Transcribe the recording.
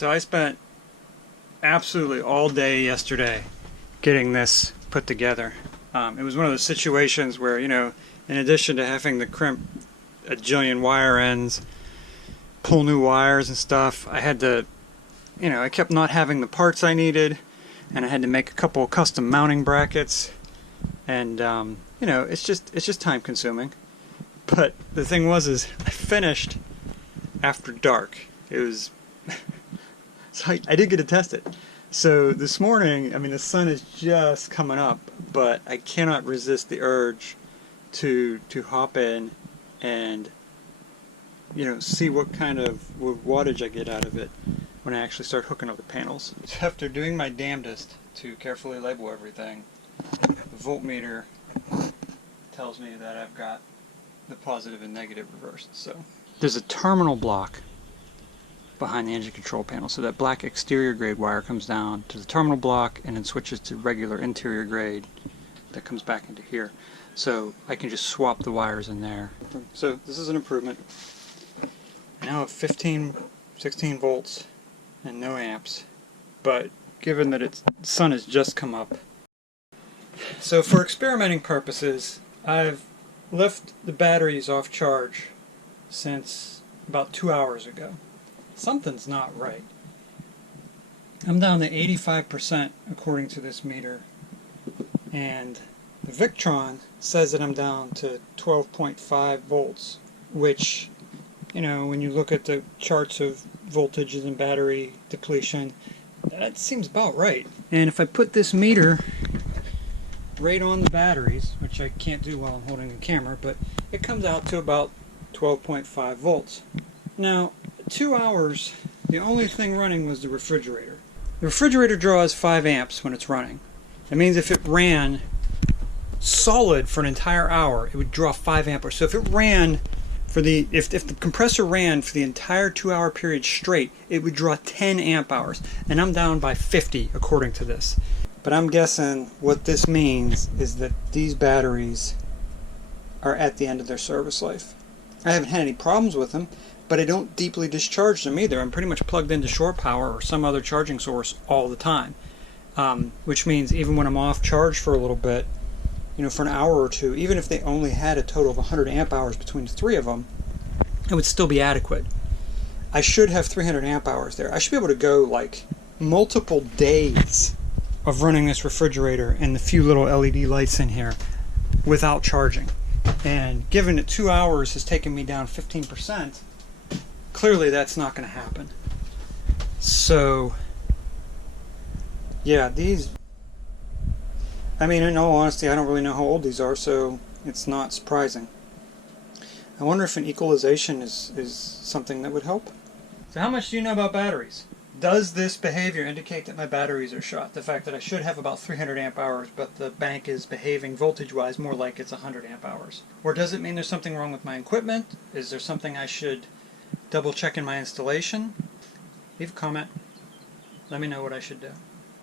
So I spent absolutely all day yesterday getting this put together. It was one of those situations where, you know, in addition to having to crimp a jillion wire ends, pull new wires and stuff, I had to, you know, I kept not having the parts I needed, and I had to make a couple of custom mounting brackets, and you know, it's just time consuming. But the thing was, is I finished after dark. It was so I did get to test it. So this morning, I mean, the sun is just coming up, but I cannot resist the urge to hop in and, you know, see what kind of wattage I get out of it when I actually start hooking up the panels. So after doing my damnedest to carefully label everything, the voltmeter tells me that I've got the positive and negative reversed. So there's a terminal block behind the engine control panel, so that black exterior grade wire comes down to the terminal block and then switches to regular interior grade that comes back into here. So I can just swap the wires in there. So this is an improvement. I now have 16 volts and no amps, but given that the sun has just come up. So for experimenting purposes, I've left the batteries off charge since about 2 hours ago. Something's not right. I'm down to 85% according to this meter, and the Victron says that I'm down to 12.5 volts, which, you know, when you look at the charts of voltages and battery depletion, that seems about right. And if I put this meter right on the batteries, which I can't do while I'm holding the camera, but it comes out to about 12.5 volts. Now, 2 hours, the only thing running was the refrigerator. The refrigerator draws 5 amps when it's running. That means if it ran solid for an entire hour, it would draw 5 amperes. So if it ran for if the compressor ran for the entire 2 hour period straight, it would draw 10 amp hours. And I'm down by 50 according to this. But I'm guessing what this means is that these batteries are at the end of their service life. I haven't had any problems with them, but I don't deeply discharge them either. I'm pretty much plugged into shore power or some other charging source all the time, which means even when I'm off charge for a little bit, you know, for an hour or two, even if they only had a total of 100 amp hours between the three of them, it would still be adequate. I should have 300 amp hours there. I should be able to go like multiple days of running this refrigerator and the few little LED lights in here without charging. And given that 2 hours has taken me down 15%, clearly that's not going to happen. So, yeah, these, I mean, in all honesty, I don't really know how old these are, so it's not surprising. I wonder if an equalization is something that would help. So how much do you know about batteries? Does this behavior indicate that my batteries are shot? The fact that I should have about 300 amp hours, but the bank is behaving voltage-wise more like it's 100 amp hours? Or does it mean there's something wrong with my equipment? Is there something I should double check in my installation? Leave a comment. Let me know what I should do.